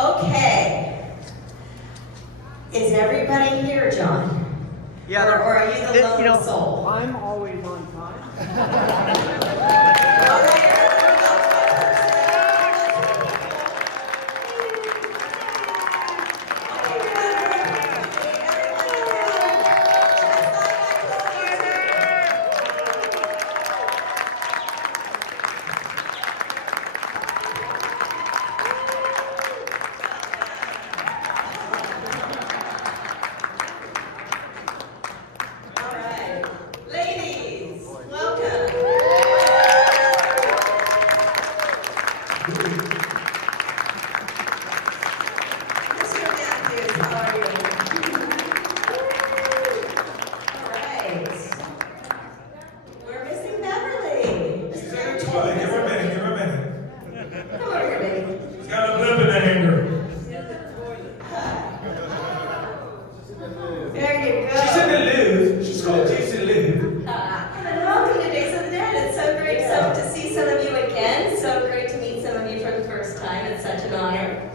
Okay. Is everybody here, John? Yeah. Or are you the lone soul? I'm always on time. All right, everyone, go All right. Ladies, welcome. Mr. Matthews, how are you? All right. We're missing Beverly. She's in the toilet. Give her a minute. Give her a minute. Come over here, baby. She's got a blip in her hanger. There you go. She's in the loo. She's called Jason Lou. Welcome to Days of the Dead. It's so great to see some of you again. So great to meet some of you for the first time. It's such an honor.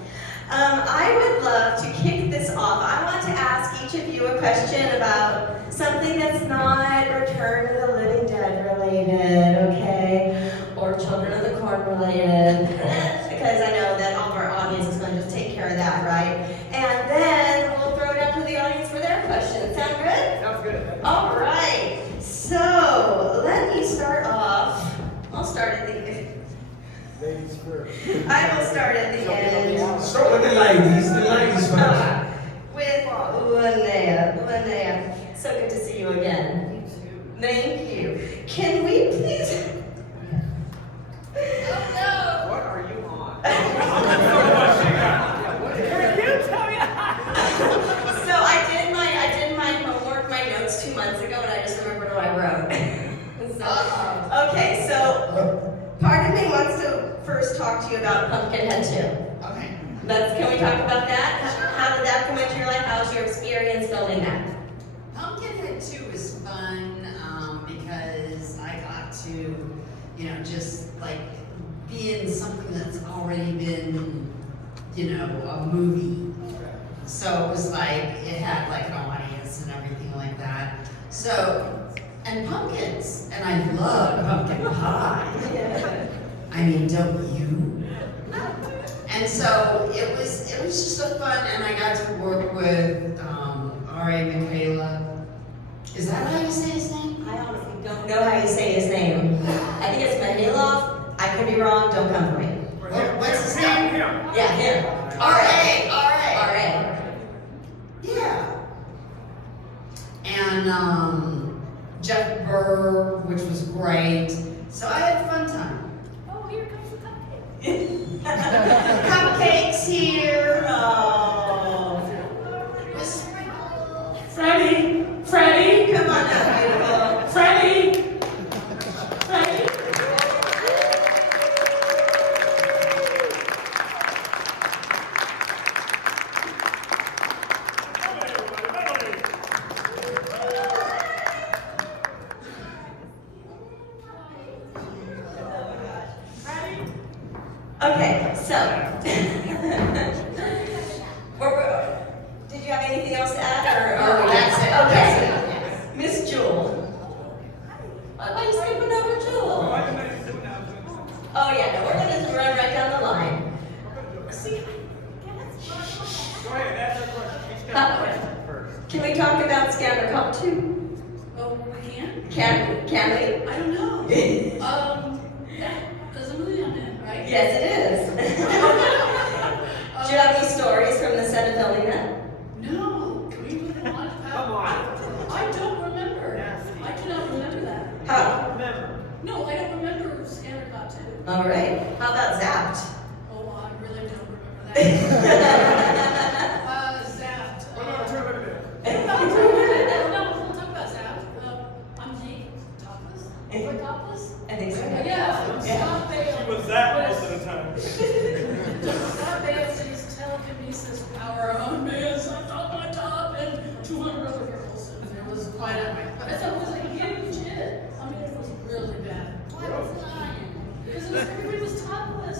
I would love to kick this off. I want to ask each of you a question about something that's not Return of the Living Dead related, okay? Or Children of the Corn related. Because I know that all of our audience is going to just take care of that, right? And then we'll throw it up to the audience for their questions. Sound good? Sounds good. All right, so let me start off. I'll start at the end. Ladies first. I will start at the end. Start with the ladies. The ladies first. With Linnea. So good to see you again. Thank you. Can we please? What are you on? So I did my homework, my notes 2 months ago, and I just remembered what I wrote. Okay, so part of me wants to first talk to you about Pumpkinhead 2. Okay. Can we talk about that? How did that come into your life? How was your experience filming that? Pumpkinhead 2 was fun because I got to, just like be in something that's already been, a movie. So it was like, it had like an audience and everything like that. So, and pumpkins, and I love pumpkin pie. I mean, don't you? And so it was just so fun, and I got to work with R.A. Michaela. Is that how you say his name? I honestly don't know how you say his name. I think it's Mihailov. I could be wrong. Don't come for me. What's his name? Yeah, him. R.A. R.A. Yeah. And Jeff Burr, which was great. So I had a fun time. Oh, here comes the cupcake. Cupcakes here. Oh. Freddie, come on up, beautiful. Freddie. Okay, so did you have anything else to add, or That's it. Okay, That's it. Miss Jewel. Why are you skipping over Jewel? Oh yeah, no, we're gonna run right down the line. See, Go ahead, ask her question. She's got a question first. can we talk about Scammer Cop 2? Oh, we can? Can we? I don't know. There's a movie on it, right? Yes, it is. Do you have any stories from the set of filming that? No. Can we move on? Come on. I don't remember. Nasty. I cannot remember that. How? Remember. No, I don't remember Scanner Cop 2. All right. How about Zapped? Oh, I really don't remember that. Zapped. What about Return of the Dead? No, we'll talk about Zapped. I'm Jake. Topless? Am I topless? I think so. Yeah. Yeah. Scott Baio. She was that most of the time. Scott Baio says telekinesis power on me as I top my top and 200 other girls. And it was quite a, it was a huge hit. I mean, it was really bad. Why was it lying? Because everybody was topless.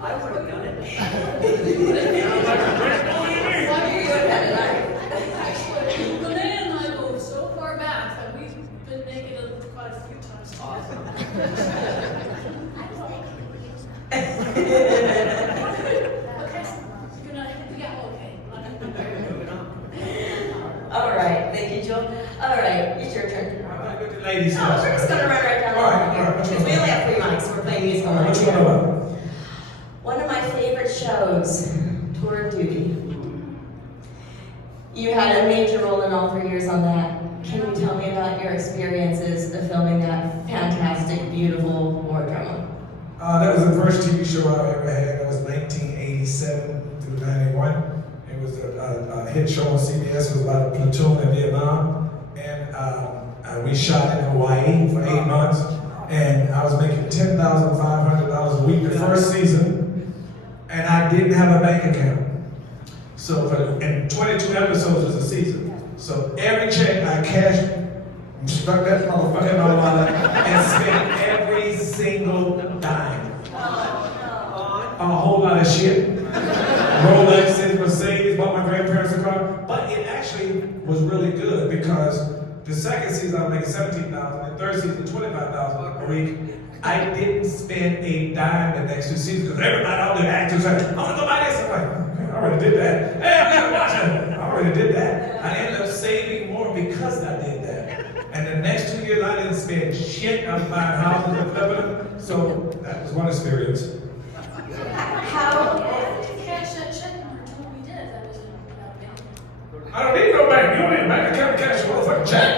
I would have done it. All right, it's your turn. All right, with the ladies No, we're just gonna run right down the All right, line here, all right, which because one? we only have 3 mics, we're playing musical All right, mics which one here. about? One of my favorite shows, Tour of Duty. You had a major role in all 3 years on that. Can you tell me about your experiences of filming that fantastic, beautiful war drama? That was the first TV show I ever had. That was 1987 through 91. It was a hit show on CBS. It was about a platoon in Vietnam. And we shot in Hawaii for 8 months. And I was making $10,500 a week the first season. And I didn't have a bank account. So, and 22 episodes was a season. So every check I cashed, stuck that motherfucker in my wallet, and spent every single dime. A whole lot of shit. Rolexes, Mercedes, bought my grandparents a car. But it actually was really good because the second season I was making $17,000, the third season $25,000 a week. I didn't spend a dime the next 2 seasons because everybody out there actors like, I'm gonna go buy this. I'm like, I already did that. Hey, I'm gonna watch it. I already did that. I ended up saving more because I did that. And the next 2 years I didn't spend shit. I was buying houses and flipping them. So that was one experience. How? Cash that check number told we did, that was without paying. I don't need no bank. You don't need a bank account to cash a motherfucking check.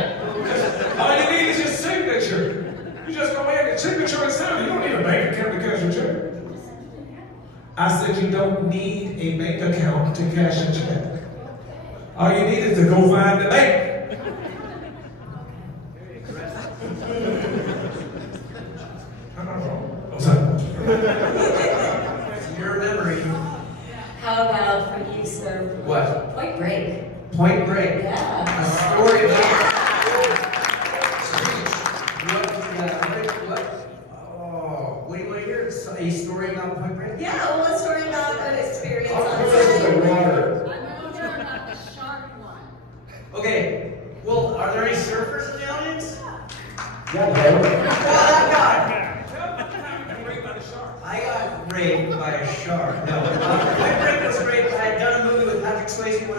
All you need is your signature. You just go in and signature and sign. You don't need a bank account to cash a check. I said you don't need a bank account to cash a check. All you need is to go find the bank. I'm not wrong. Oh, sorry. Your memory. How about for you, sir? What? Point Break. Point Break. Yeah. A story about. What do you want to hear? A story about Point Break? Yeah, well, a story about an experience on water. I know about the shark one. Okay. Well, are there any surfers in the audience? Yeah, Well, bro. I got raped by a shark. No, Point Break was great. I had done a movie with Patrick Swayze when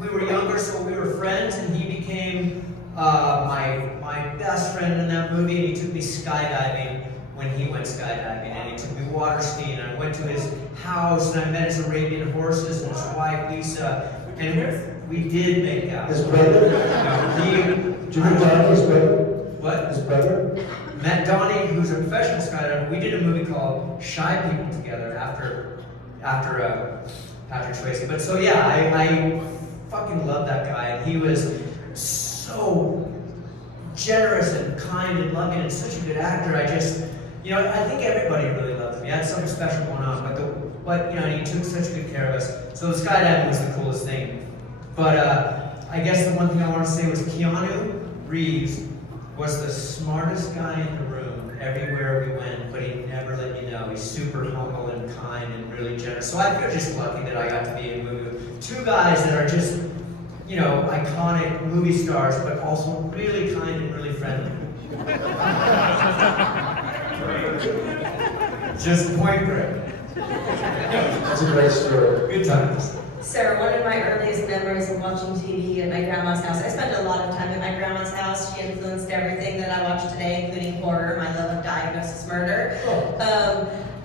we were younger, so we were friends, and he became my best friend in that movie. And he took me skydiving when he went skydiving, and he took me water skiing. And I went to his house, and I met his Arabian horses and his wife Lisa, and we did make out. His brother? No, Did you meet Donnie's brother? what? His brother? Met Donnie, who's a professional skydiver. We did a movie called Shy People together after Patrick Swayze. But so yeah, I fucking love that guy, and he was so generous and kind and loving and such a good actor. I just, I think everybody really loved him. He had something special going on, but he took such good care of us. So the skydiving was the coolest thing. But I guess the one thing I want to say was Keanu Reeves was the smartest guy in the room everywhere we went, but he never let you know. He's super humble and kind and really generous. So I feel just lucky that I got to be in a movie with 2 guys that are just, iconic movie stars, but also really kind and really friendly. Just Point Break. That's a great story. Good times. Sir, one of my earliest memories of watching TV at my grandma's house. I spent a lot of time at my grandma's house. She influenced everything that I watch today, including horror, my love of Diagnosis Murder.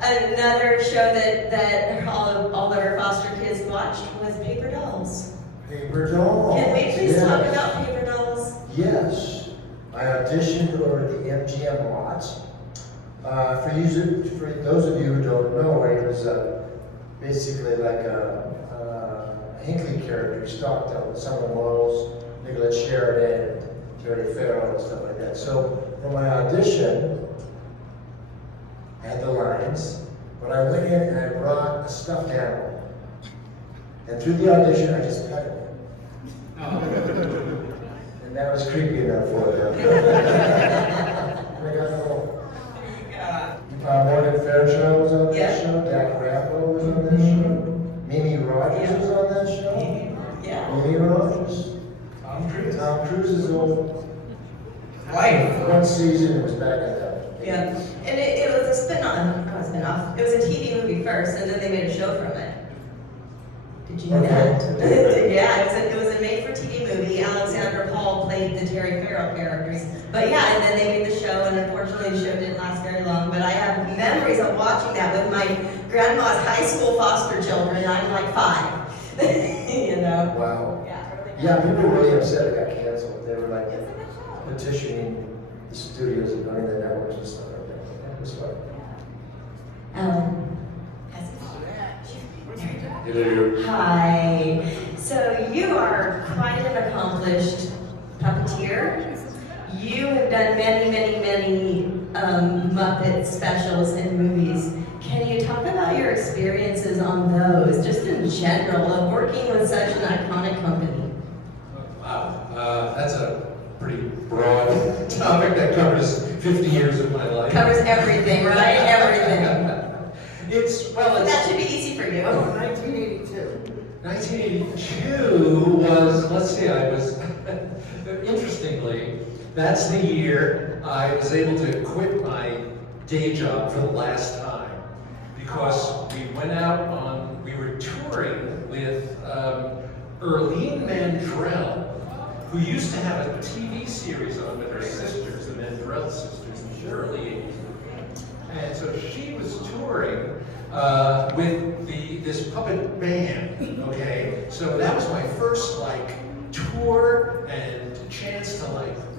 Another show that all of our foster kids watched was Paper Dolls. Paper Dolls. Can we please talk Yes. about Paper Dolls? Yes. I auditioned over at the MGM lots. For those of you who don't know, it was basically like a Hinckley character. He stalked out some of the models, Nicolette Sheridan, Terry Farrell, and stuff like that. So for my audition, I had the lines, but I went in and I brought a stuffed animal. And through the audition, I just pet it. And that was creepy enough for them. I got the whole. Morgan Fairchild was on that Yeah. show. Dak Rappo was on that show. Mimi Rogers was on that show. Yeah. Mimi Rogers. Tom Cruise. Tom Cruise's old Wife. one season was back at that. Yeah. And it was a spin-off. Not a spin-off. It was a TV movie first, and then they made a show from it. Did you know that? Yeah, it was a made-for-TV movie. Alexandra Paul played the Terry Farrell characters. But yeah, and then they made the show, and unfortunately the show didn't last very long. But I have memories of watching that with my grandma's high school foster children. I'm like 5. You know? Wow. Yeah, really. Yeah, people were really upset it got canceled. They were like petitioning the studios and running the networks and stuff like that. It was fun. Hi. So you are quite an accomplished puppeteer. You have done many Muppet specials and movies. Can you talk about your experiences on those, just in general, of working with such an iconic company? Wow, that's a pretty broad topic that covers 50 years of my life. Covers everything, right? Everything. That should be easy for you. 1982 was, let's see, interestingly, that's the year I was able to quit my day job for the last time, because we were touring with Erlene Mandrell, who used to have a TV series on with her sisters, the Mandrell sisters, in the early 80s. And so she was touring with this puppet band, okay? So that was my first tour and chance to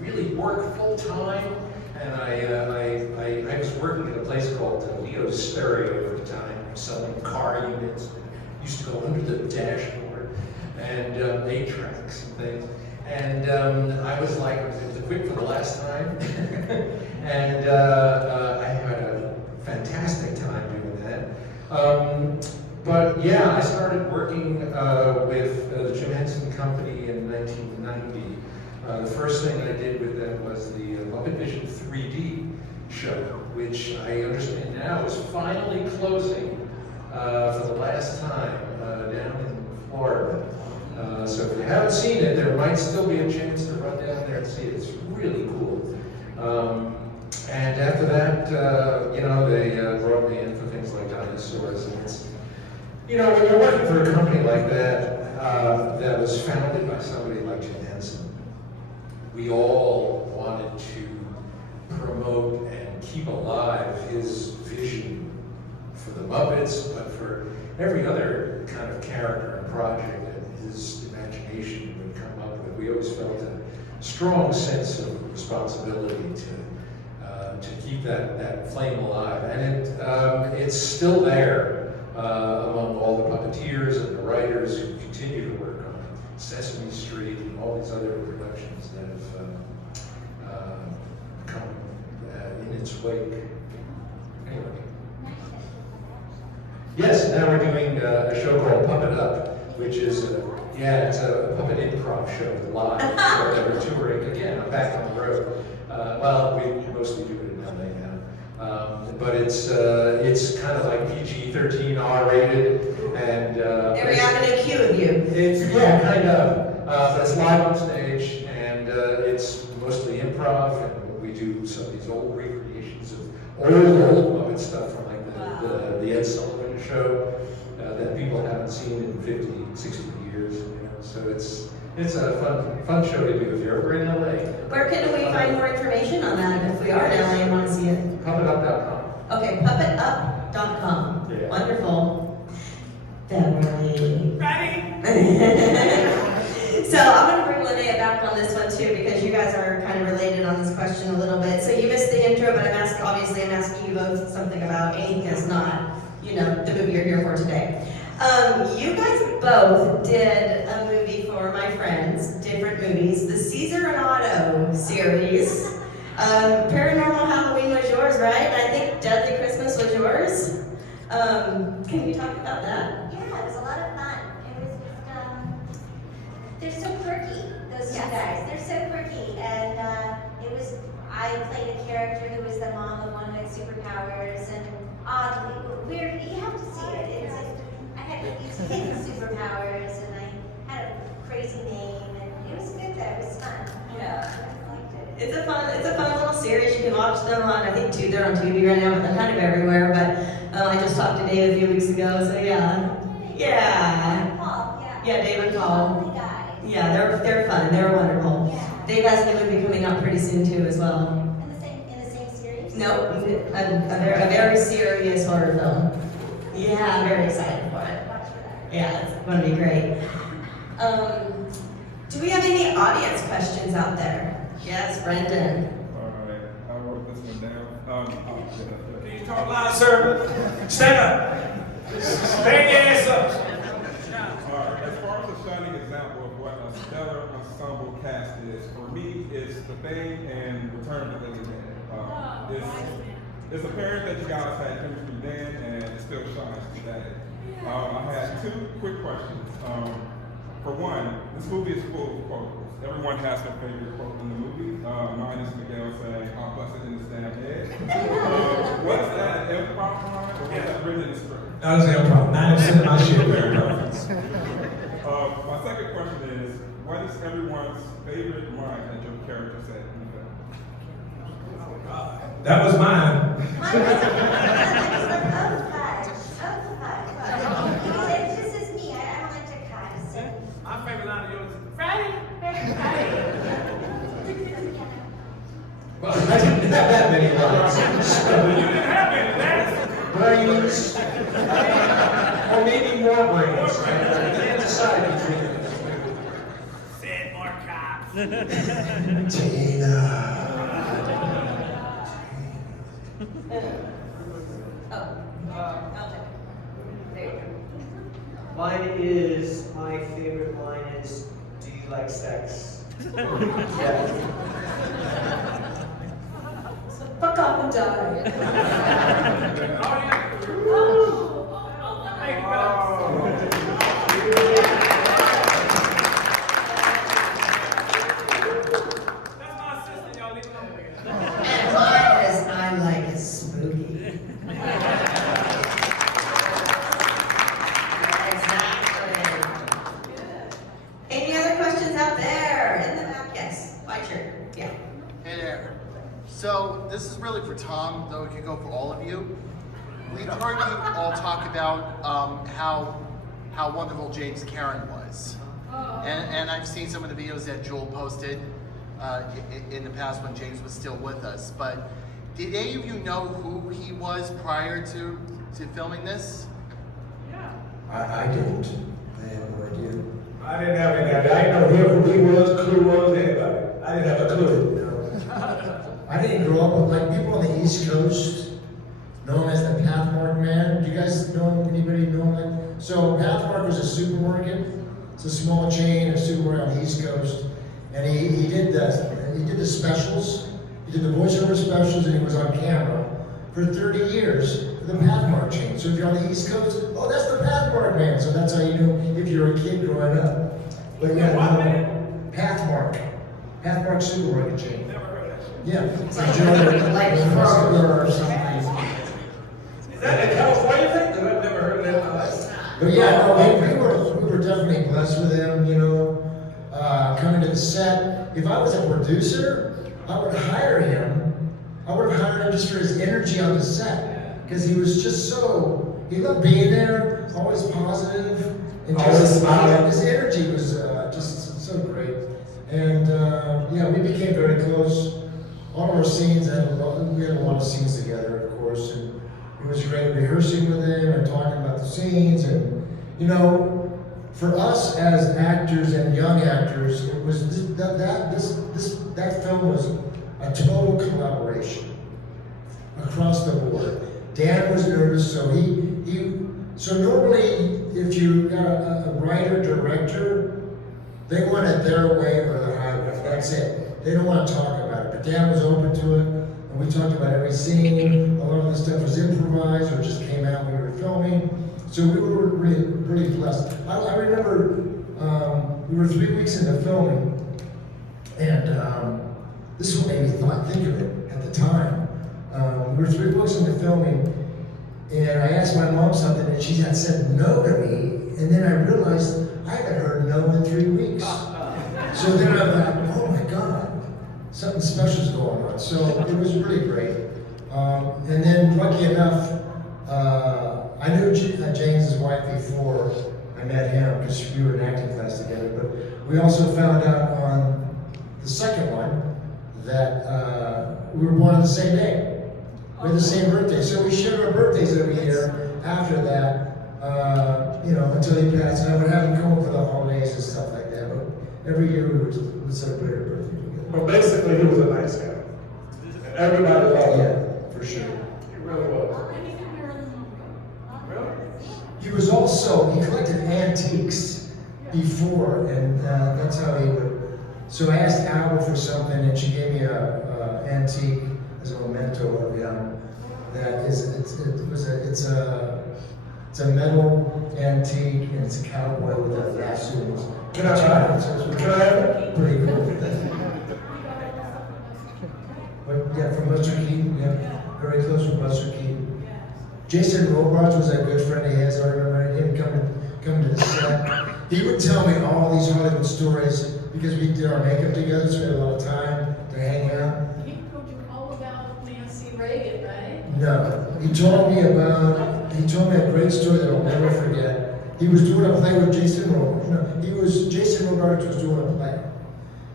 really work full time. And I was working at a place called Leo Stereo at the time, selling car units. Used to go under the dashboard and 8-tracks and things. And I was able to quit for the last time. And I had a fantastic time doing that. But yeah, I started working with the Jim Henson Company in 1990. The first thing I did with them was the Muppet Vision 3D show, which I understand now is finally closing for the last time down in Florida. So if you haven't seen it, there might still be a chance to run down there and see it. It's really cool. And after that, they brought me in for things like dinosaurs. And it's, when you're working for a company like that, that was founded by somebody like Jim Henson, we all wanted to promote and keep alive his vision for the Muppets, but for every other kind of character and project that his imagination would come up with. We always felt a strong sense of responsibility to keep that flame alive, and it's still there among all the puppeteers and the writers who continue to work on Sesame Street and all these other productions that have come in its wake. Anyway. Yes, now we're doing a show called Puppet Up, which is it's a puppet improv show live. So that we're touring again. I'm back on the road. We mostly do it in LA now, but it's kind of like PG-13, R-rated, and Every avenue Q of you. it's kind of. But it's live on stage, and it's mostly improv, and we do some of these old recreations of old Muppet stuff from the Ed Sullivan Show that people haven't seen in 50, 60 years. So it's a fun show to do if you're over in LA. Where can we find more information on that if we are in LA and want to see it? PuppetUp.com. Okay, puppetup.com. Yeah. Wonderful. Beverly. So I'm going to bring Linnea back on this one too, because you guys are kind of related on this question a little bit. So you missed the intro, but I'm asking you both something about anything that's not, the movie you're here for today. You guys both did a movie for my friends, different movies, the Caesar and Otto series. Paranormal Halloween was yours, right? And I think Deadly Christmas was yours. Can you talk about that? Yeah, it was a lot of fun. It was just, they're so quirky, those two guys. They're so quirky. And I played a character who was the mom of one who had superpowers, and oddly, weird, you have to see it. I had these hidden superpowers, and I had a crazy name, and it was good though, it was fun. Yeah. I liked it. It's a fun little series. You can watch them on, I think, they're on TV right now, but they're kind of everywhere. But I just talked to Dave a few weeks ago, so yeah. Yeah. Paul, Yeah, Dave and Paul. Lovely guys. Yeah, they're fun. They're wonderful. Yeah. Dave Astley would be coming out pretty soon too as well. In the same series? No, a very serious horror film. Yeah, I'm very excited for it. Watch for that. Yeah, it's going to be great. Do we have any audience questions out there? Yes, Brendan. Alright, I wrote this one down. Can you talk loud, sir? Stand up. Stand your ass up. As far as a shining example of what a stellar ensemble cast is, for me, it's The Thing and Return of the Living Dead. It's apparent that you guys had chemistry then, and it still shines today. I had two quick questions. For one, this movie is full of quotes. Everyone has their favorite quote in the movie. Mine is Miguel saying, "How blessed in this damn head." Was that an improv line, or was that written in the script? That was improv. 90% of my shit was improv. My second question is, what is everyone's favorite line that your character said in the film? That was mine. It's just as me. I don't like to cut. So. My favorite line of yours is Friday. Well, I didn't have that many lines. You didn't have any, man. Brains, or maybe more brains. I can't decide between them. Said more cops. Tina. I'll take it. There you go. Mine is, my favorite line is, do you like sex? Yeah. Fuck off and die. That's my sister, y'all leave it over here. And mine is I like it spooky. Exactly. Any other questions out there? In the back, yes. White shirt. Yeah. Hey there. So this is really for Tom, though it could go for all of you. We've heard you all talk about how wonderful James Karen was, and I've seen some of the videos that Joel posted in the past when James was still with us. But did any of you know who he was prior to filming this? I didn't. I have no idea. I didn't have any idea. I didn't know who he was, Clue was, anybody. I didn't have a clue. I didn't grow up with, like, people on the East Coast know him as the Pathmark Man. Do you guys know him? Anybody know him? So Pathmark was a supermarket. It's a small chain of supermarket on the East Coast, and he did the specials. He did the voiceover specials, and he was on camera for 30 years for the Pathmark chain. So if you're on the East Coast, oh, that's the Pathmark Man. So that's how you knew if you were a kid growing up. But yeah, Pathmark supermarket chain. Never heard of that shit. Yeah, it's like Kroger or something. Is that a California thing? 'Cause I've never heard of that in my life. But yeah, no, we were definitely blessed with him, you know, coming to the set. If I was a producer, I would hire him. I would have hired him just for his energy on the set. Because he was just he loved being there, always positive, and Always just smiling. his energy was just so great. And yeah, we became very close. All of our scenes, we had a lot of scenes together, of course, and it was great rehearsing with him and talking about the scenes. And you know, for us as actors and young actors, it was that film was a total collaboration across the board. Dan was nervous, so normally if you got a writer director, they want it their way or the highway. That's it. They don't want to talk about it. But Dan was open to it, and we talked about every scene. A lot of the stuff was improvised or just came out when we were filming. So we were really blessed. I remember we were 3 weeks into filming, and this is what made me think of it at the time. We were 3 weeks into filming, and I asked my mom something, and she had said no to me, and then I realized I hadn't heard no in 3 weeks. So then I'm like, oh my God, something special's going on. So it was really great. And then lucky enough, I knew James's wife before I met him because we were in acting We also found out on the second one that we were born on the same day. We had the same birthday, so we shared our birthdays every year after that, until he passed. And I would have him come over for the holidays and stuff like that. But every year we would celebrate our birthday together. But basically, he was a nice guy. Everybody loved him. Yeah, for sure. He really was. He was also, he collected antiques before, and that's how he would. So I asked Al for something, and she gave me a antique as a memento of him. That is, it's a metal antique, and it's a cowboy with a lasso. Can I try it? Can I have it? Pretty cool. But yeah, from Buster Keaton, yeah, very close with Buster Keaton. Jason Robards was a good friend of his. I remember him coming to the set. He would tell me all these Hollywood stories because we did our makeup together, so we had a lot of time to hang out. He told you all about Nancy Reagan, right? No, he told me a great story that I'll never forget. He was doing a play with Jason Robards. No, Jason Robards was doing a play.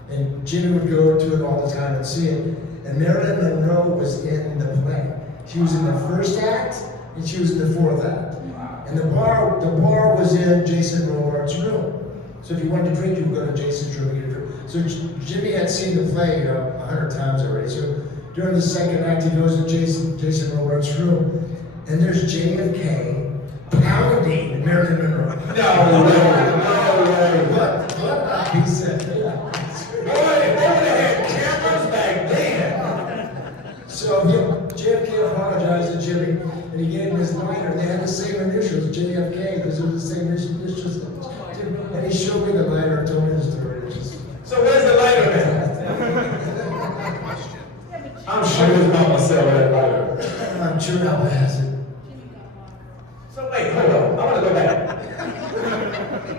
And Jimmy would go to it all the time and see it. And Marilyn Monroe was in the play. She was in the first act, and she was in the fourth act. And the bar was in Jason Robards' room. So if you wanted to drink, you would go to Jason's room and get a drink. So Jimmy had seen the play 100 times already. So during the second act, he goes to Jason Robards' room, and there's JFK pounding Marilyn Monroe. No way. What? He said, Boy, they had cameras back then. So JFK apologized to Jimmy, and he gave him his lighter. They had the same initials, JFK, because it was the same initials. And he showed me the lighter and told me the story. So where's the lighter man? I'm sure his mama sell that lighter. I'm sure Al has it. So wait, hold on. I want to go back.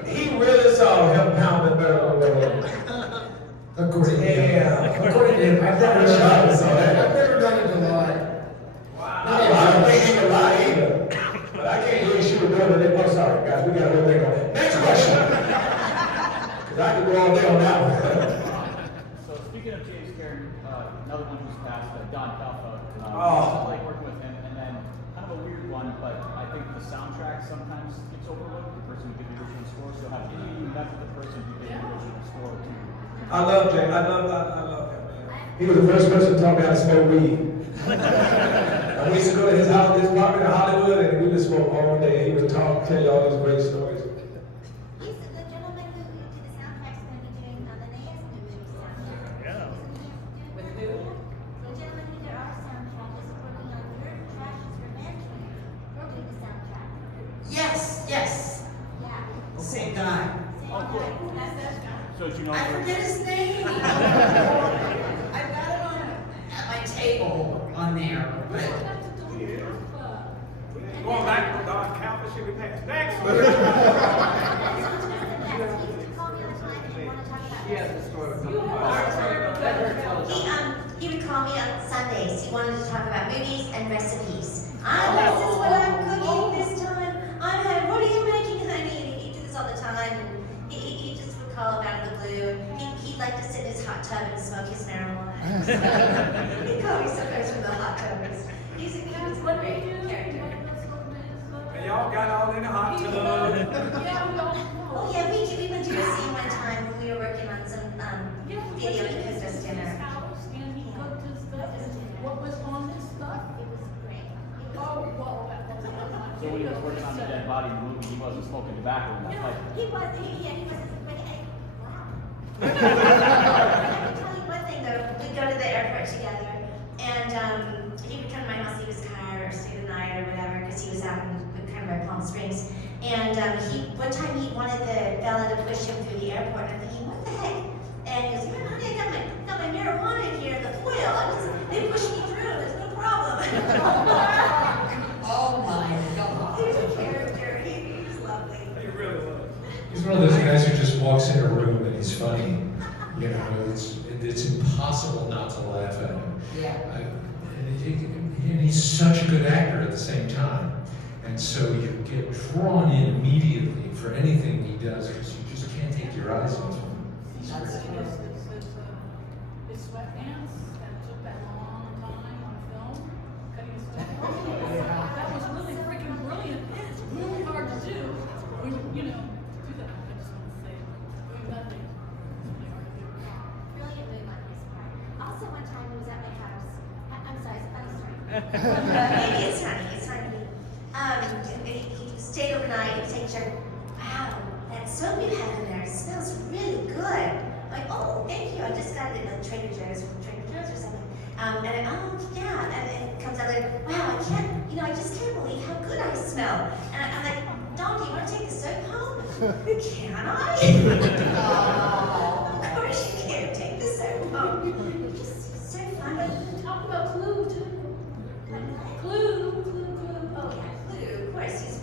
He really saw him pounding Marilyn Monroe. According to him. According to him. I've never done it a lot. Wow. I don't think he can lie either. But I can't believe she was doing it. I'm sorry, guys. We got a little thing on. Next question. Because I could go all day on that one. So speaking of James Karen, another one who's passed, Don Calfa. I like working with him, and then kind of a weird one, but I think the soundtrack sometimes gets overlooked. The person who did the original score. So have any of you met with the person who did the original score to? I love Jay. I love him, man. He was the first person to taught me how to smoke weed. And we used to go to his house, his apartment in Hollywood, and we would smoke all day. He would tell you all these great stories. He's the gentleman who did the soundtrack is going to be doing the Nayas movie soundtrack. Yeah. With who? The gentleman who did our soundtrack is working on Your Trash's Revenge. We're doing the soundtrack. Yes. Yeah. Same guy. Same Oh, cool. guy. That's that guy. So did you know? I forget his name. I've got it at my table on there. But Going back to Don Calfa, should we pass? Next. He used to call me all the time and he wanted to talk about he would call me on Sundays. He wanted to talk about movies and recipes. This is what I'm cooking this time. What are you making, honey? And he'd do this all the time. And he just would call him out of the blue. He'd like to sit in his hot tub and smoke his marijuana. He'd call me sometimes from the hot tub. He's a great character. And y'all got all in the hot tub. Oh yeah, we went to a scene one time when we were working on some video. He cooked us dinner. And he cooked his stuff, and what was on his stuff? It was great. Oh, well, that was So when he was working on the dead body in the movie, he wasn't smoking tobacco in that pipe. He was. Wow. I can tell you one thing though. We'd go to the airport together, and he would come to my house. He was tired or stay the night or whatever because he was out in kind of by Palm Springs. And one time he wanted the fella to push him through the airport. And I'm thinking, what the heck? And he goes, yeah, honey, I got my marijuana in here in the foil. They pushed me through. There's no problem. oh my God. He's a character. He's lovely. He really was. He's one of those guys who just walks in a room and he's funny. You know, it's impossible not to laugh at him. Yeah. And he's such a good actor at the same time. And so you get drawn in immediately for anything he does because you just can't take your eyes off him. His sweatpants that took that long time on film, cutting his sweatpants. That was really freaking brilliant. It's really hard to do when, you know, do that. I just want to say, doing nothing is really hard to do. Brilliant move on his part. Also, one time he was at my house. I'm sorry, it's a funny story. Maybe it's funny. He stayed overnight, he was taking wow, that soap you have in there smells really good. Like, oh, thank you, I just got it at Trader Joe's or something. And it comes out like, wow, I just can't believe how good I smell. And I'm like, Dom, do you want to take the soap home? Can I? Oh, of course you can't take the soap home. It's just so funny. Talk about Clue, too. Clue. Oh yeah, Clue, of course, he's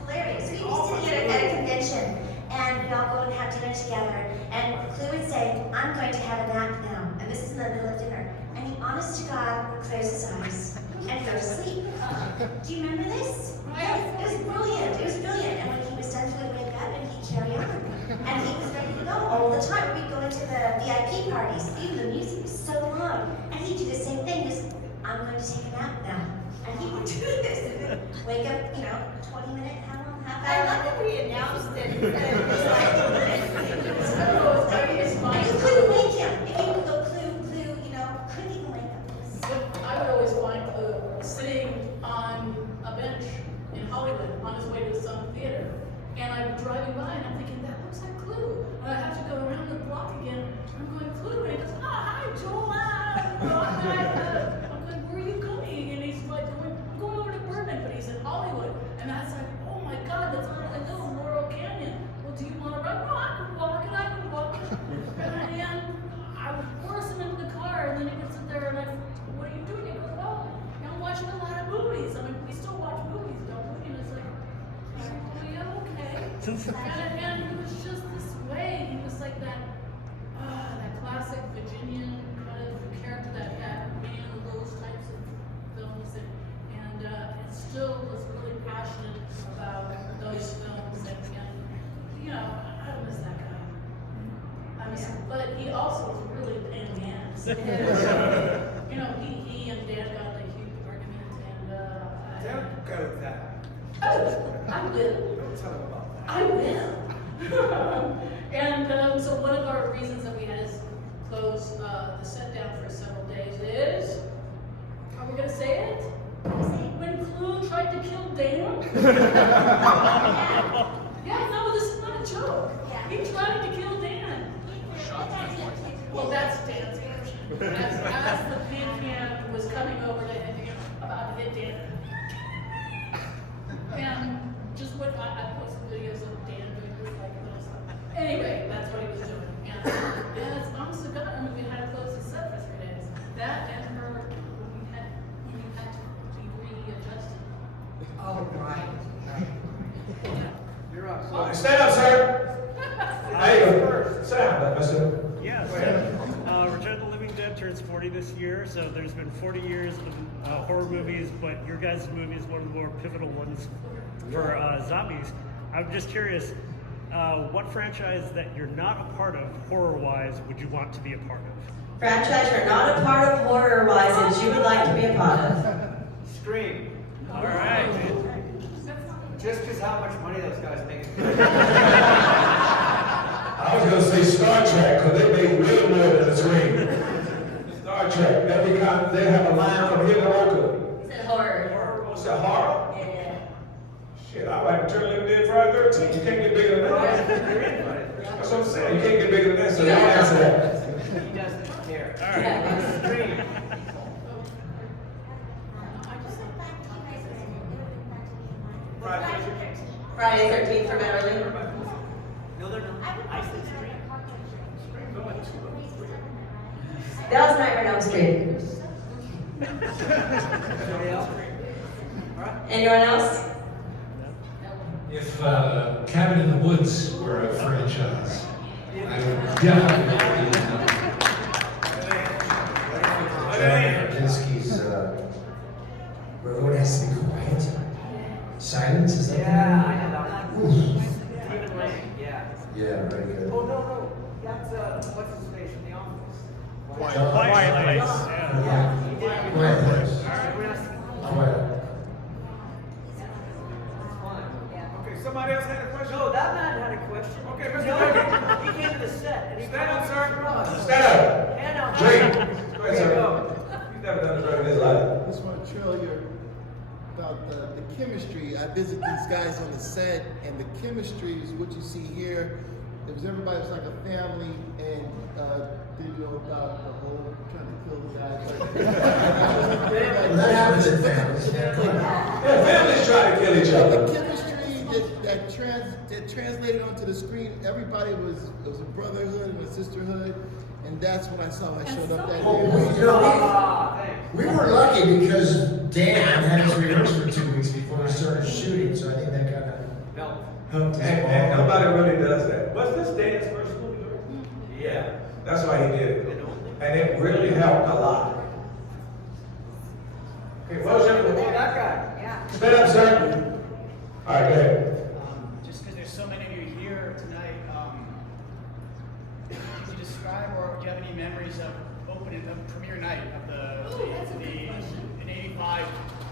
hilarious. We used to be at a convention, and we'd all go and have dinner together, and Clue would say, I'm going to have a nap now, and this is in the middle of dinner. And he, honest to God, would close his eyes and go to sleep. Do you remember this? It was brilliant, And when he was done, he would wake up and he'd carry on. And he was ready to go all the time. We'd go into the VIP parties, even the music was so loud. And he'd do the same thing, just, I'm going to take a nap now. And he would do this, and then wake up, 20 minutes, half I hour. love that we announced it instead of just like, You couldn't wake him. If you would go Clue, couldn't even wake him. But I would always find Clue sitting on a bench in Hollywood on his way to some theater. And I'm driving by and I'm thinking, that looks like Clue. And I have to go around the block again. I'm going, Clue. And he goes, hi, Joel. I'm going, where are you going? And he's like, I'm going over to Burbank, but he's in Hollywood. And I was like, oh my God, that's where I go, Laurel Canyon. Well, do you want to run? No, I can walk it. And I would force him into the car, and then he would sit there, and what are you doing? He goes, well, I'm watching a lot of movies. I mean, we still watch movies, don't we? And it's like, oh yeah, okay. And he was just this way. He was like that classic Virginian kind of character that had many of those types of films, and still was really passionate about those films, and I miss that guy. But he also was really a pain in the ass. He and Dan got a huge argument, and Don't go with that. oh, I will. Don't tell him about that. I will. And so one of our reasons that we had to close the set down for several days is, are we gonna say it? When Clue tried to kill Dan? Yeah, no, this is not a joke. He tried to kill Dan. Well, that's Dan's version. As the pan was coming over to him, about to hit Dan. And just what I posted videos of Dan doing this like little stuff. Anyway, that's what he was doing. And it's honest to God, I mean, we had to close the set for 3 days. That and her, we had to be readjusted. Oh, right. You're up. Stand up, sir. There you go. Sit down, mister. Yeah, Return of the Living Dead turns 40 this year, so there's been 40 years of horror movies, but your guys' movie is one of the more pivotal ones for zombies. I'm just curious, what franchise that you're not a part of, horror-wise, would you want to be a part of? Franchise you're not a part of horror-wise that you would like to be a part of. Scream. All right. Just because how much money those guys make. I was gonna say Star Trek, because they make real more than the screen. Star Trek, they have a line from here to Oakland. Is it horror? What's that, horror? Yeah. Shit, I like to turn Living Dead Friday 13. You can't get bigger than that. That's what I'm saying. You can't get bigger than that, so don't answer that. He doesn't care. All right. Scream. Friday 13th for Beverly. No, they're not. I said scream. That was Nightmare on Elm Street. Anybody else? All right. Anyone else? If Cabin in the Woods were a franchise, I would definitely be John Krasinski's, where everyone has to be quiet. Silence, is that? Yeah, I know that one. Oof. Stephen Lang, yeah. Yeah, very good. Oh, no. That's, what's his face from The Office? Quiet. Quiet Place. Yeah. Quiet Place. Quiet. Okay, somebody else had a question? No, that man had a question. Okay, Mr. No, Duncan. he came to the set and he Stand up, sir. Stand up. Hand out. Drink. Go Go ahead, sir. He's never done this drug in his life. I just want to trail your about the chemistry. I visit these guys on the set, and the chemistry is what you see here. It was everybody was like a family, and did you know about the whole trying to kill the guy? Well, that happens in families. Yeah, families try to kill each The other. chemistry that translated onto the screen, everybody was a brotherhood and a sisterhood, and that's when I saw I showed up that Well, day. you know, we were lucky because Dan had us rehearse for 2 weeks before we started shooting, so I think that kind of helped us. And nobody really does that. Was this Dan's first movie? Yeah, that's why he did it. And it really helped a lot. Okay, what was your Oh, that guy. Yeah. Stand up, sir. All right, go ahead. Just because there's so many of you here tonight, could you describe or do you have any memories of opening the premiere night of in '85?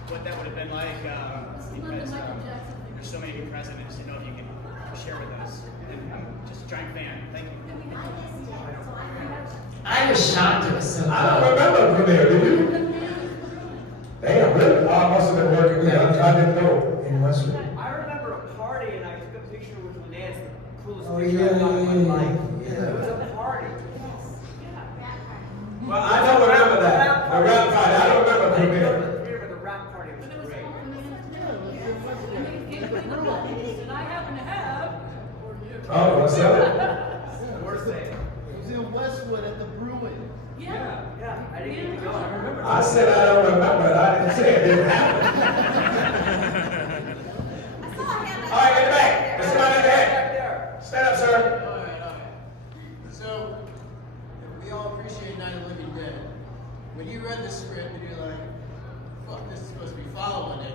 What that would have been like? Because there's so many of you present, I just didn't know if you could share with us. And I'm just a giant fan. Thank you. I was shocked it was so good. I don't remember the premiere, do you? Damn, really? Oh, I must have been working with I didn't know. In Westwood. I remember a party and I took a picture with Lynette, the coolest Oh, picture yeah, I've got in my life. yeah. It was a party. Well, I don't remember that. The rap party, I don't remember the I didn't premiere. go to the theater, but the rap party was great. And I happen to have. Oh, what's that? Worst thing. It was in Westwood at the Bruin. Yeah. Yeah, I didn't get to go. I remember. I said I don't remember it. I didn't say it didn't happen. All right, get it back. There's somebody in the head. Stand up, sir. All right. So, we all appreciate Night of the Living Dead. When you read the script and you're like, fuck, this is supposed to be following it,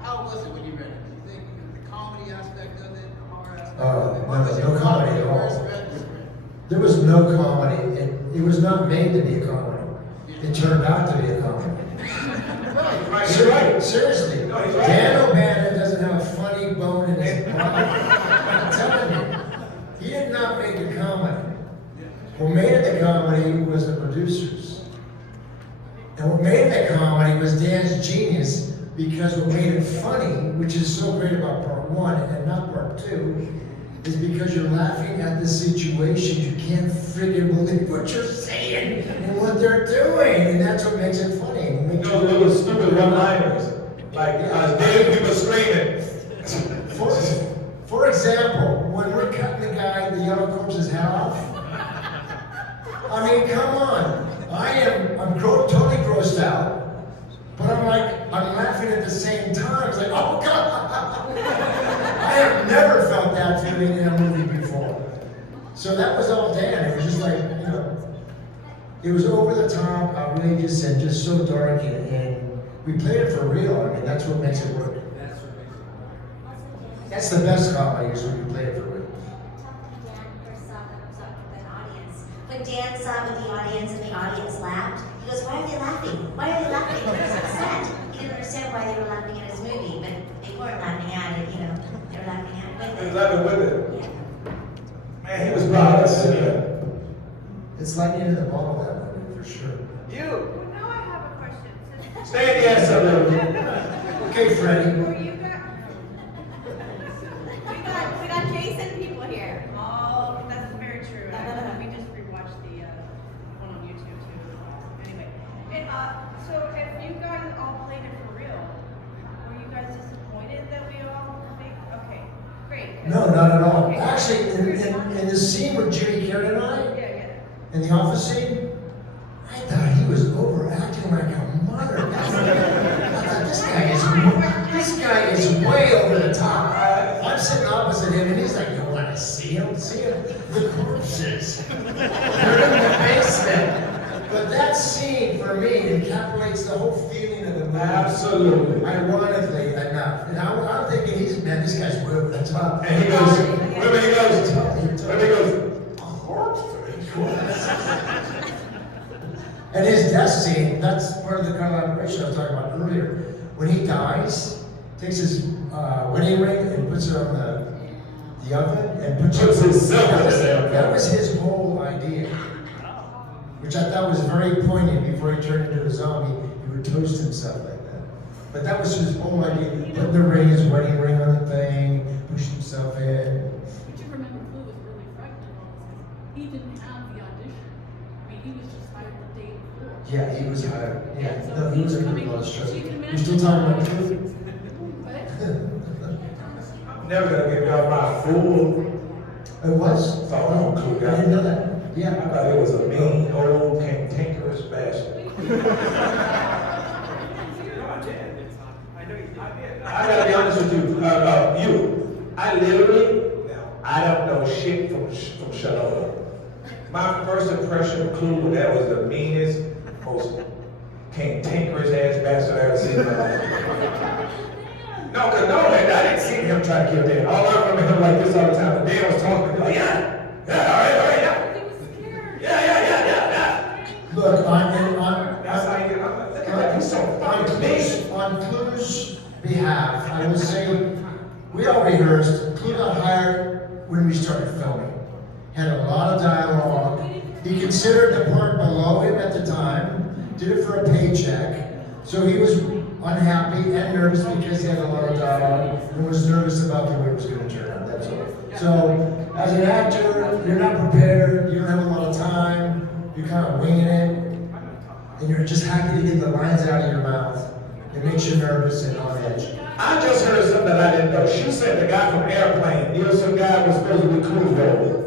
how was it when you read it? Did you think the comedy aspect of it, the horror aspect of it? What was No your comedy when at you all. first read the script? There was no comedy. It was not made to be a comedy. It turned out to be a comedy. Right, you're right. Seriously. No, he's right. Dan O'Bannon doesn't have a funny bone in his body. I'm telling you. He did not make a comedy. What made it the comedy was the producers. And what made it the comedy was Dan's genius, because what made it funny, which is so great about part one and not part two, is because you're laughing at the situation. You can't friggin' believe what you're saying and what they're doing. And that's what makes it funny. It makes No little stupid one-liners. Like, dead people screaming. For example, when we're cutting the the yellow corpse's head off, I mean, come on. I'm totally grossed out, but I'm laughing at the same time. It's like, oh God! I have never felt that feeling in a movie before. So that was all Dan. It was just like, it was over the top, outrageous, and just so dark, and we played it for real. I mean, that's what makes it work. That's the best comedy, is when you play it for real. When Dan saw it with the audience and the audience laughed, he goes, "Why are they laughing? Why are they laughing?" He was upset. He didn't understand why they were laughing at his movie, but they weren't laughing at it, they were laughing at it with He it. was laughing with it. Yeah. Man, he was proud of us. It's lightning in the bottle, that movie, for sure. You! Now I have a question. Stand the ass up there. Okay, Freddie. We got Jason people here. Oh, that's very true. We just rewatched the one on YouTube too. Anyway, and so if you guys all played it for real, were you guys disappointed that we all think? Okay, great. No, not at all. Okay. Actually, in the scene with Jimmy Carrey and I, in the office scene, I thought he was overacting like a mother. I thought this guy is way over the top. I'm sitting opposite him, and he's like, "You want to see him? See him? The corpses. They're in the basement." But that scene, for me, encapsulates the whole feeling of the movie. Absolutely. Ironically enough. And I'm thinking, man, this guy's way over the top. And he goes, remember he goes, And his death scene, that's part of the collaboration I was talking about earlier. When he dies, takes his wedding ring and puts it on the oven and puts himself in there. That was his whole idea, which I thought was very poignant. Before he turned into a zombie, he would toast himself like that. But that was his whole idea. Put the ring, his wedding ring on the thing, push himself in. But you remember Clue was really practical. He didn't have the audition. I mean, he was just hired the day before. Yeah, he was hired. Yeah, So no, he was a he's pretty coming- close show. so you can You imagine- still talking about Clue? Never gonna give y'all my full. It was? Oh, Clue. I didn't know that. I Yeah. thought it was a mean, old, cantankerous bastard. I gotta be honest with you, I literally, I don't know shit from Shut Up. My first impression of Clue, that was the meanest, most cantankerous ass bastard I ever seen in my life. No, cause no, man, I didn't see him try to kill Dan. All I remember him like this all the time. When Dan was talking, like, yeah, all right, yeah. Yeah. Look, That's how you get on Clue's behalf, I will say, we all rehearsed. Clue got hired when we started filming. Had a lot of dialogue. He considered the part below him at the time, did it for a paycheck. So he was unhappy and nervous because he had a lot of dialogue and was nervous about the way it was going to turn out. That's all. So, as an actor, you're not prepared, you don't have a lot of time, you're kind of winging it, and you're just happy to get the lines out of your mouth. It makes you nervous and on edge. I just heard something that I didn't know. She said the guy from Airplane, some guy was supposed to be Clue's role.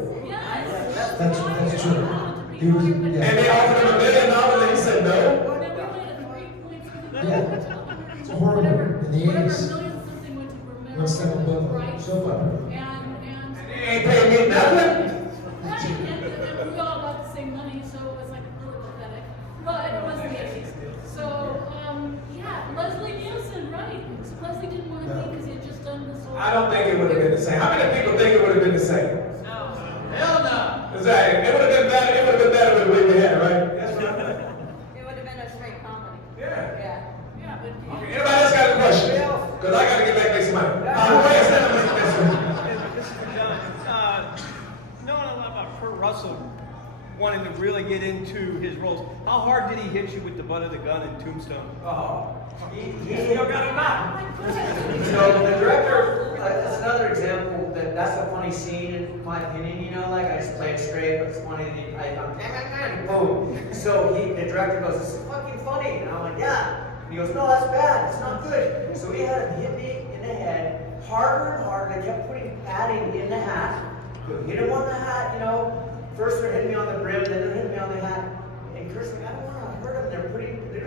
That's true. He was, And they offered him $1 million and he said no. Yeah. It's horrible in the 80s. One step above soap opera. He ain't paying me nothing. We all got the same money, so it was like really pathetic. But it was the 80s. So, yeah, Leslie Nielsen, right. So Leslie didn't want to leave because he had just done this whole... I don't think it would have been the same. How many people think it would have been the same? Hell no. Exactly. It would have been better. It would have been better with the way we had, right? That's what I think. It would have been a straight comedy. Yeah. Yeah, but... Okay, anybody else got a question? Because I got to get back to make some money. Go ahead, stand up and make this one. This is for John. Knowing a lot about Kurt Russell wanting to really get into his roles, how hard did he hit you with the butt of the gun in Tombstone? Oh, he still got him out. So the director, that's another example that's a funny scene in my opinion, you know, like I just play it straight, but it's funny, and boom. So the director goes, this is fucking funny, and I'm like, yeah. And he goes, no, that's bad, it's not good. So he had him hit me in the head, harder and harder, they kept putting padding in the hat. Go hit him on the hat, you know. First they're hitting me on the brim, then they're hitting me on the hat. And Kurt's like, I don't want to hurt him,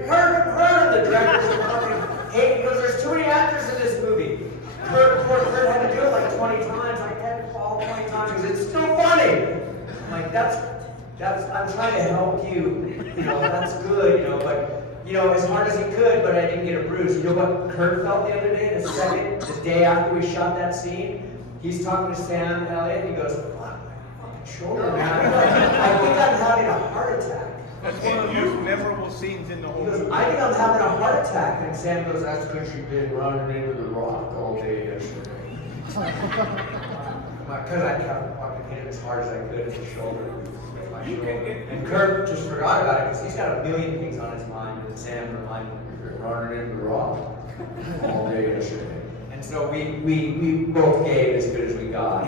hurt him, the director's fucking hate, because there's too many actors in this movie. Kurt had to do it like 20 times, like that all 20 times, because it's still funny. I'm like, I'm trying to help you, you know, that's good, you know, but, you know, as hard as he could, but I didn't get a bruise. You know what Kurt felt the other day, the day after we shot that scene? He's talking to Sam Elliott, and he goes, fuck, my fucking shoulder, man. I think I'm having a heart attack. That's one of the most memorable scenes in the whole movie. I think I'm having a heart attack. And Sam goes, that's because you've been running into the rock all day yesterday. Because I kept fucking hitting as hard as I could at the shoulder. With my shoulder. And Kurt just forgot about it because he's got a million things on his mind. And Sam reminded him, you've been running into the rock all day yesterday. And so we both gave as good as we got.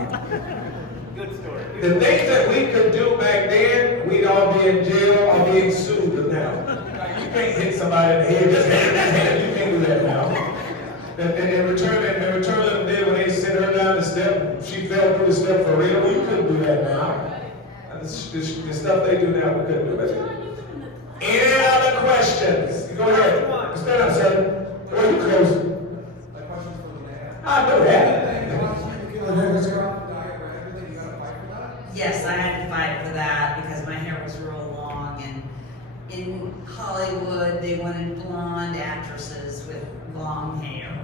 Good story. The things that we could do back then, we'd all be in jail or being sued now. Like, you can't hit somebody in the head, just hit him. You can't do that now. And in return, when they sent her down the step, she fell through the step for real. We couldn't do that now. And the stuff they do now, we couldn't do that. Any other questions? Go ahead. Stand up, sir. Go ahead, close. I know that. Yes, I had to fight for that because my hair was real long, and in Hollywood they wanted blonde actresses with long hair,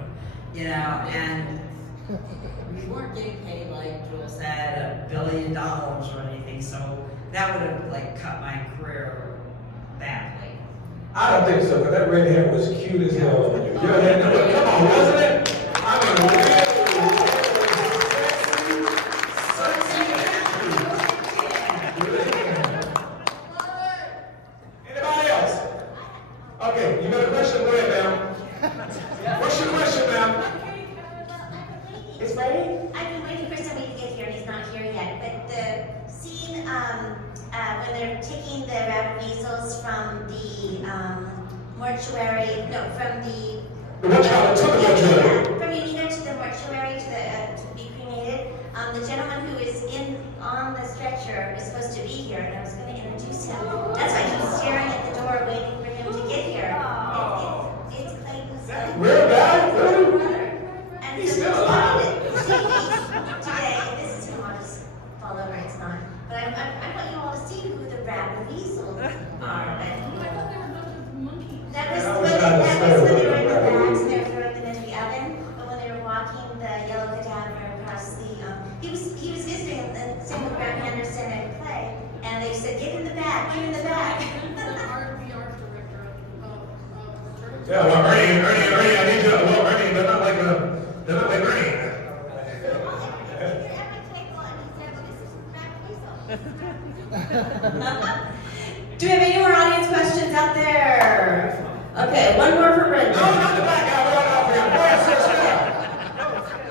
you know, and we weren't getting paid like Joel said, $1 billion or anything, so that would have like cut my career badly. I don't think so, because that red hair was cute as hell on you. Your hair, come on, wasn't it? I mean, really? Anybody else? Okay, you got a question? Go ahead, ma'am. What's your question, ma'am? It's ready? I've been waiting for somebody to get here and he's not here yet, but the scene, when they're taking the rabbit weasels from the, mortuary, no, from the... The mortuary, to the mortuary. From Unita to the mortuary to be cremated, the gentleman who is on the stretcher is supposed to be here, and I was gonna introduce him. That's why I keep staring at the door waiting for him to get here. It's Clayton's... Real guy? Really? And He's so still he's alive. today, this is him, I'll just fall over, it's not. But I want you all to see who the rabbit weasels are. That was when they were in the bags and they were throwing them into the oven. But when they were walking the yellow cadaver across the, he was visiting and same with Brad Henderson and Clay. And they said, get in the bag, get in the bag. Yeah, well, Ernie, I need you to, well, Ernie, they're not like Ernie. Do we have any more audience questions out there? Okay, one more for Brendan. No, not the black guy, we're not off here. Boy, sit still.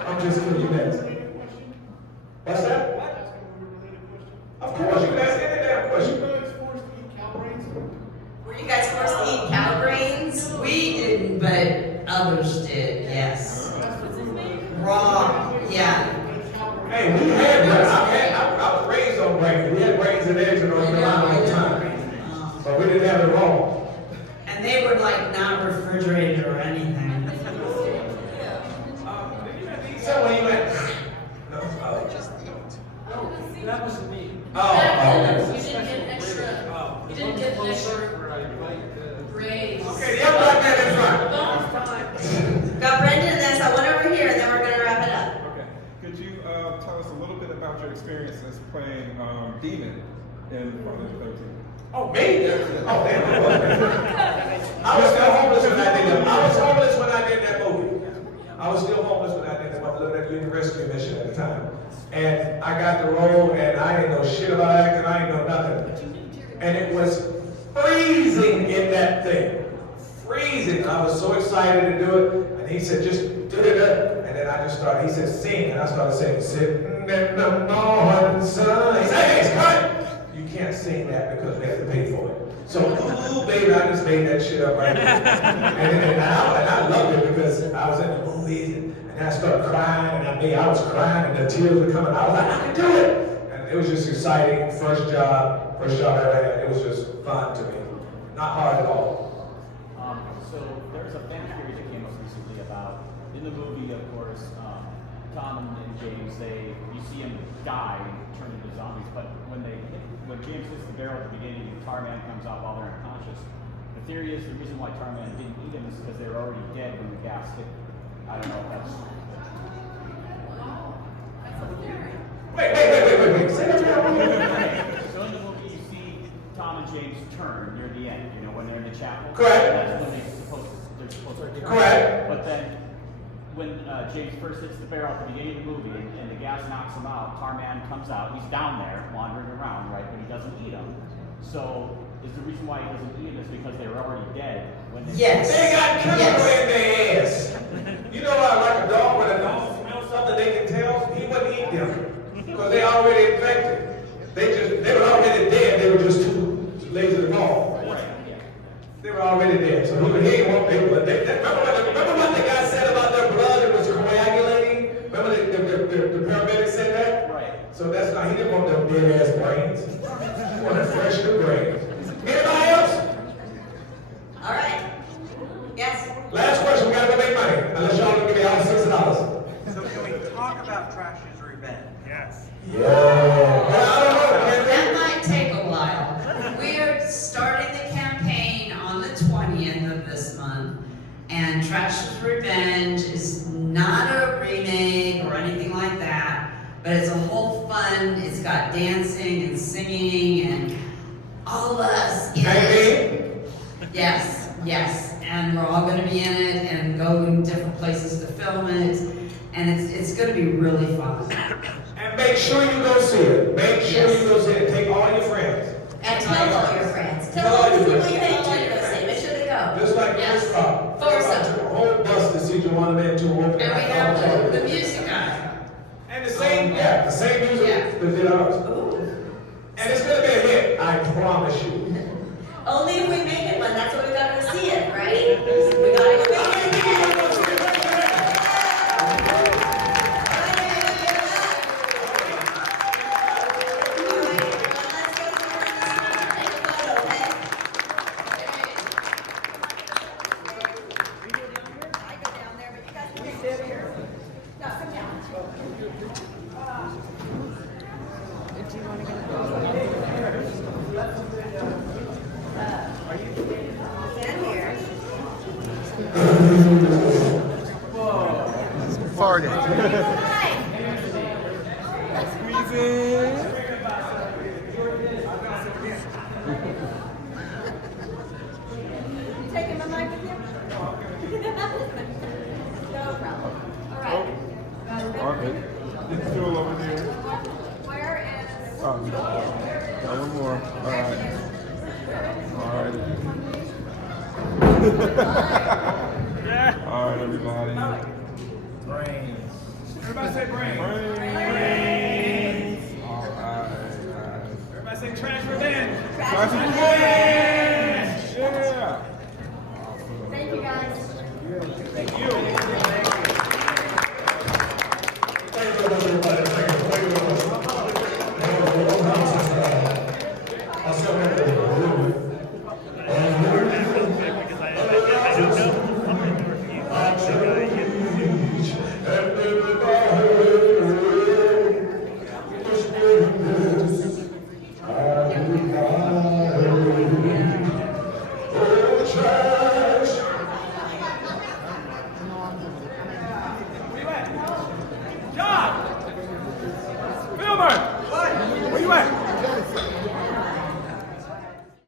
I'm just kidding, you next. What's that? Of course, you can ask any damn question. Were you guys forced to eat cow brains? We didn't, but others did, yes. Raw, yeah. Hey, we had brains. I was raised on brains. We had brains and eggs in North Carolina all the time. But we didn't have it raw. And they were like not refrigerated or anything. So when you went, That wasn't me. You didn't get extra. You didn't get extra grades. Okay, the young black man in front. Got Brendan and then so one over here, and then we're gonna wrap it up. Okay. Could you tell us a little bit about your experiences playing Demon in Friday the 13th? Oh, me? Oh, damn. I was still homeless when I did that. I was homeless when I did that movie. I was still homeless when I did that Little Rescue Mission at the time. And I got the role, and I didn't know shit about acting. I didn't know nothing. And it was freezing in that thing. Freezing. I was so excited to do it. And he said, just do it. And then I just started, he said, sing. And I started saying, sitting in the morning sun. He said, hey, cut. You can't sing that because we have to pay for it. So, ooh, baby, I just made that shit up right there. and I loved it because I was in the movies and I started crying and I was crying and the tears were coming. I was like, I can do it. And it was just exciting. First job I ever had. It was just fun to me. Not hard at all. So there's a fan theory that came up recently about, in the movie, of course, Tom and James, you see him die and turn into zombies, but when James hits the barrel at the beginning and Tarman comes out while they're unconscious, the theory is the reason why Tarman didn't eat him is because they were already dead when the gas hit them. I don't know if that's... Wait. Say that again. So in the movie you see Tom and James turn near the end, when they're in the chapel. Correct. That's when they're supposed to turn. Correct. But then when James first hits the barrel at the beginning of the movie and the gas knocks him out, Tarman comes out, he's down there wandering around, right, but he doesn't eat him. So is the reason why he doesn't eat him is because they were already dead when they... Yes. They got chemical in their ass. You know how like a dog when a dog smells something they can tell? He wouldn't eat them because they already infected. They were already dead. They were just too lazy to call. They were already dead. So he ain't want people. Remember what the guy said about their blood? It was coagulating. Remember the paramedic said that? Right. So that's not. He didn't want them dead ass brains. He wanted fresh new brains. Anybody else? All right. Yes. Last question. We gotta go make money. Unless y'all don't give me all $6. So can we talk about Trash's Revenge? Yes. Yeah. I don't know. That might take a while. We're starting the campaign on the 20th of this month, and Trash's Revenge is not a remake or anything like that, but it's a whole fun. It's got dancing and singing and all of us in it. Yes. Yes, and we're all gonna be in it and going different places to film it, and it's gonna be really fun. And make sure you go see it. Make sure you go see it. Take all your friends. And tell all your friends. Tell all the people you think to go see. Make sure they go. Just like Yes. Chris Rock. Force them. Took a whole bus to see Joanna Man 2 open. And we have the music guy. And the same, the same music that did ours. And it's gonna be a hit, I promise you. Only if we make it one. That's why we gotta go see it, right? We gotta go make it again. Taking my mic with you? No problem. All right. Okay. It's still over there. Where is? Oh, one more. All right. All right, everybody. Brains. Everybody say brains. Brains. All right. Everybody say trash revenge. Trash revenge. Yeah. Thank you guys. Thank you.